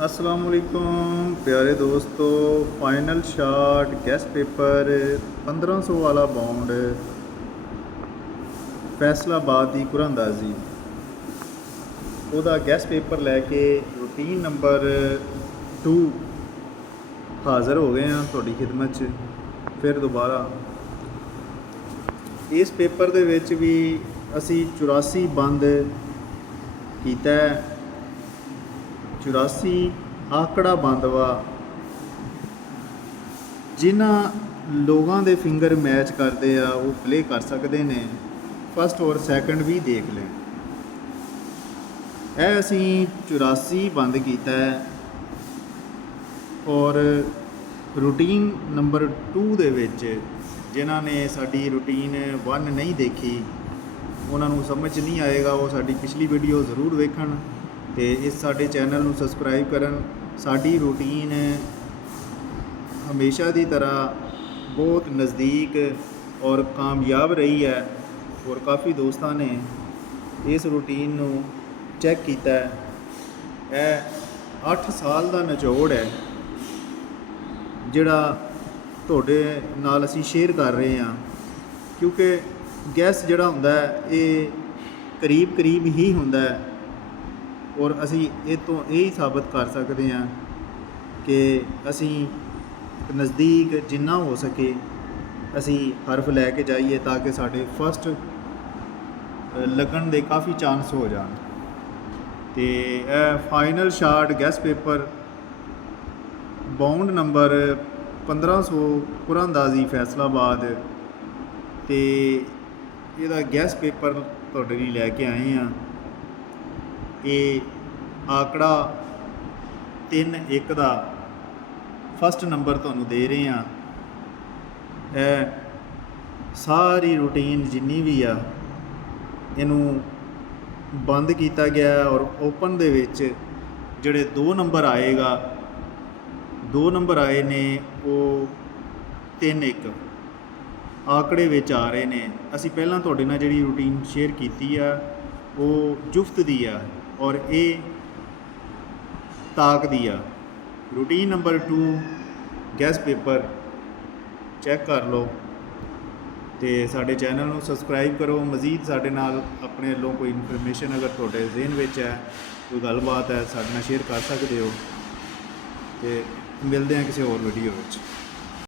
अस्सलाम वालेकुम प्यारे दोस्तों। फाइनल शाट गैस पेपर 1500 वाला बाउंड फैसलाबाद की कुरानदाजी ਉਹਦਾ गैस पेपर लैके रूटीन नंबर 2 हाज़र हो गए हैं ਤੁਹਾਡੀ खिदमत 'ਚ फिर दोबारा। इस पेपर ਦੇ ਵਿੱਚ ਵੀ ਅਸੀਂ 84 ਬੰਦ ਕੀਤਾ। 84 ਆંકੜਾ ਬੰਦ ਵਾ ਜਿਨ੍ਹਾਂ ਲੋਕਾਂ ਦੇ ਫਿੰਗਰ ਮੈਚ ਕਰਦੇ ਆ ਉਹ ਪਲੇ ਕਰ ਸਕਦੇ ਨੇ। ਫਸਟ ਔਰ ਸੈਕੰਡ ਵੀ ਦੇਖ ਲੈ। ਇਹ ਅਸੀਂ 84 ਬੰਦ ਕੀਤਾ ਔਰ रूटीन नंबर 2 ਦੇ ਵਿੱਚ ਜਿਨ੍ਹਾਂ ਨੇ ਸਾਡੀ रूटीन 1 नहीं देखी उन्होंने समझ नहीं आएगा। वो साडी पिछली वीडियो ज़रूर वेखण ते इस साडे चैनल नूं सबसक्राइब करन। साडी रूटीन हमेशा की तरह बहुत नज़दीक और कामयाब रही है और काफ़ी दोस्तों ने इस रूटीन नूं चैक किया है। 8 साल का निचोड़ है ਜਿਹੜਾ ਤੁਹਾਡੇ ਨਾਲ ਅਸੀਂ ਸ਼ੇਅਰ ਕਰ ਰਹੇ ਹਾਂ, ਕਿਉਂਕਿ ਗੈਸ ਜਿਹੜਾ ਹੁੰਦਾ ਇਹ ਕਰੀਬ ਹੀ ਹੁੰਦਾ ਔਰ ਅਸੀਂ ਇਹ ਤੋਂ ਇਹ ਹੀ ਸਾਬਤ ਕਰ ਸਕਦੇ ਹਾਂ ਕਿ ਅਸੀਂ ਨਜ਼ਦੀਕ ਜਿੰਨਾ ਹੋ ਸਕੇ ਅਸੀਂ ਹਰਫ ਲੈ ਕੇ ਜਾਈਏ ਤਾਂ ਕਿ ਸਾਡੇ ਫਸਟ ਲੱਗਣ ਦੇ ਕਾਫੀ ਚਾਂਸ ਹੋ ਜਾਣ। ਤੇ ਇਹ final shot gas paper bound number 1500 ਕੁਰਾਨਦਾਜ਼ੀ ਫੈਸਲਾਬਾਦ ਤੇ ਇਹਦਾ ਗੈਸ ਪੇपर ਤੁਹਾਡੇ ਲਈ ਲੈ ਕੇ ਆਏ ਆ। ਇਹ ਆંકੜਾ 3-1 ਦਾ ਫਸਟ ਨੰਬਰ ਤੁਹਾਨੂੰ ਦੇ ਰਹੇ ਆ। ਇਹ ਸਾਰੀ ਰੂਟੀਨ ਜਿੰਨੀ ਵੀ ਆ ਇਹਨੂੰ ਬੰਦ ਕੀਤਾ ਗਿਆ ਔਰ ਓਪਨ ਦੇ ਵਿੱਚ ਜਿਹੜੇ 2 ਨੰਬਰ ਆਏਗਾ 2 ਨੰਬਰ ਆਏ ਨੇ ਉਹ 3-1 ਆંકੜੇ ਵਿੱਚ ਆ ਰਹੇ ਨੇ। ਅਸੀਂ ਪਹਿਲਾਂ ਤੁਹਾਡੇ ਨਾਲ ਜਿਹੜੀ ਰੂਟੀਨ ਸ਼ੇਅਰ ਕੀਤੀ ਆ ਉਹ ਜੁਫਤ ਦੀ ਆ ਔਰ ਇਹ ਤਾਕ ਦੀ ਆ। Routine number 2 guess paper check ਕਰ ਲਓ ਤੇ ਸਾਡੇ ਚੈਨਲ ਨੂੰ ਸਬਸਕ੍ਰਾਈਬ ਕਰੋ। ਮਜ਼ੀਦ ਸਾਡੇ ਨਾਲ ਆਪਣੇ ਵੱਲੋਂ ਕੋਈ ਇਨਫੋਰਮੇਸ਼ਨ ਅਗਰ ਤੁਹਾਡੇ ਜ਼ਿਹਨ ਵਿੱਚ ਹੈ, ਕੋਈ ਗੱਲਬਾਤ ਹੈ, ਸਾਡੇ ਨਾਲ ਸ਼ੇਅਰ ਕਰ ਸਕਦੇ ਹੋ। ਤੇ ਮਿਲਦੇ ਹਾਂ ਕਿਸੇ ਹੋਰ ਵੀਡੀਓ ਵਿੱਚ।